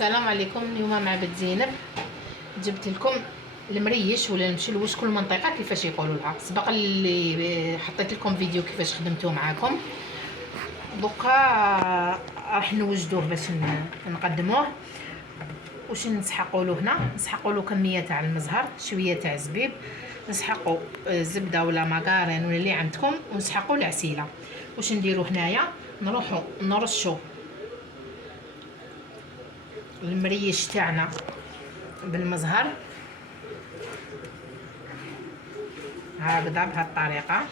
السلام عليكم. اليوم مع بنت زينب جبت لكم المريش ولا المشلوش، كل منطقه كيفاش يقولوا لها. سبق اللي حطيت لكم فيديو كيفاش خدمته معاكم. دوكا راح نوجدوه باش نقدموه. واش نسحقوا له هنا؟ نسحقوا له كميه تاع المزهر، شويه تاع زبيب، نسحقوا زبده ولا ماكارين ولا اللي عندكم، ونسحقوا العسيله. واش نديروا هنايا؟ نروحوا نرشوا المريش تاعنا بالمزهر هكذا بهذه الطريقه،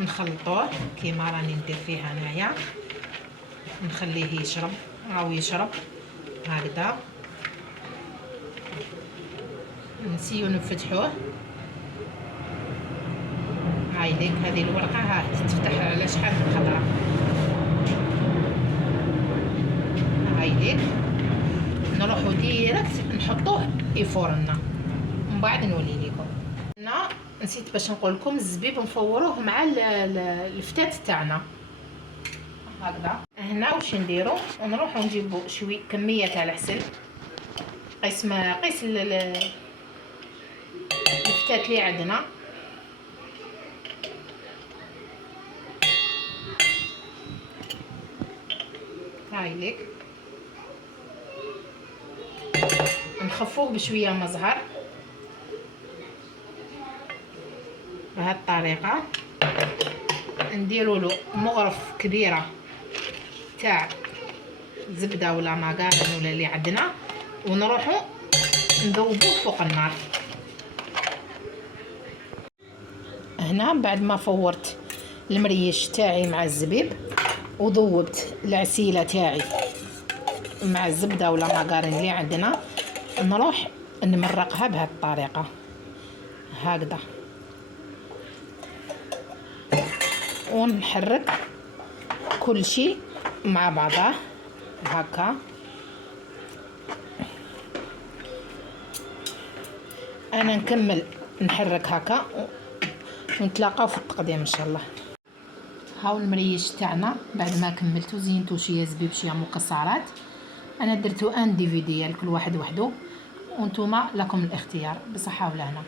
نخلطوه كيما راني ندير فيه هنايا، نخليه يشرب راهو يشرب هكذا. نسيو نفتحوه. هاي ديك هذه الورقه ها تتفتح على شحال من خطره. هاي ديك نروحو ديريكت نحطوه يفورنا، ومن بعد نولي لكم. هنا نسيت باش نقول لكم الزبيب نفوروه مع الفتات تاعنا هكذا. هنا واش نديرو؟ نروحو نجيبو شويه كميه تاع العسل، قيس الفتات اللي عندنا. هاي ليك نخفوه بشويه مزهر بهذه الطريقه. نديروا له مغرف كبيره تاع زبده ولا ماكارون ولا اللي عندنا، ونروحوا نذوبوه فوق النار. هنا بعد ما فورت المريش تاعي مع الزبيب وذوبت العسيله تاعي مع الزبده ولا ماكارين اللي عندنا، نروح نمرقها بهذه الطريقه هكذا، ونحرك كل شيء مع بعضه هكا. انا نكمل نحرك هكا ونتلاقاو في التقديم ان شاء الله. هاو المريش تاعنا بعد ما كملتو زينتو شويه زبيب شويه مكسرات. انا درتو ان DVD لكل واحد وحده، وانتوما لكم الاختيار. بصحه ولا هنا.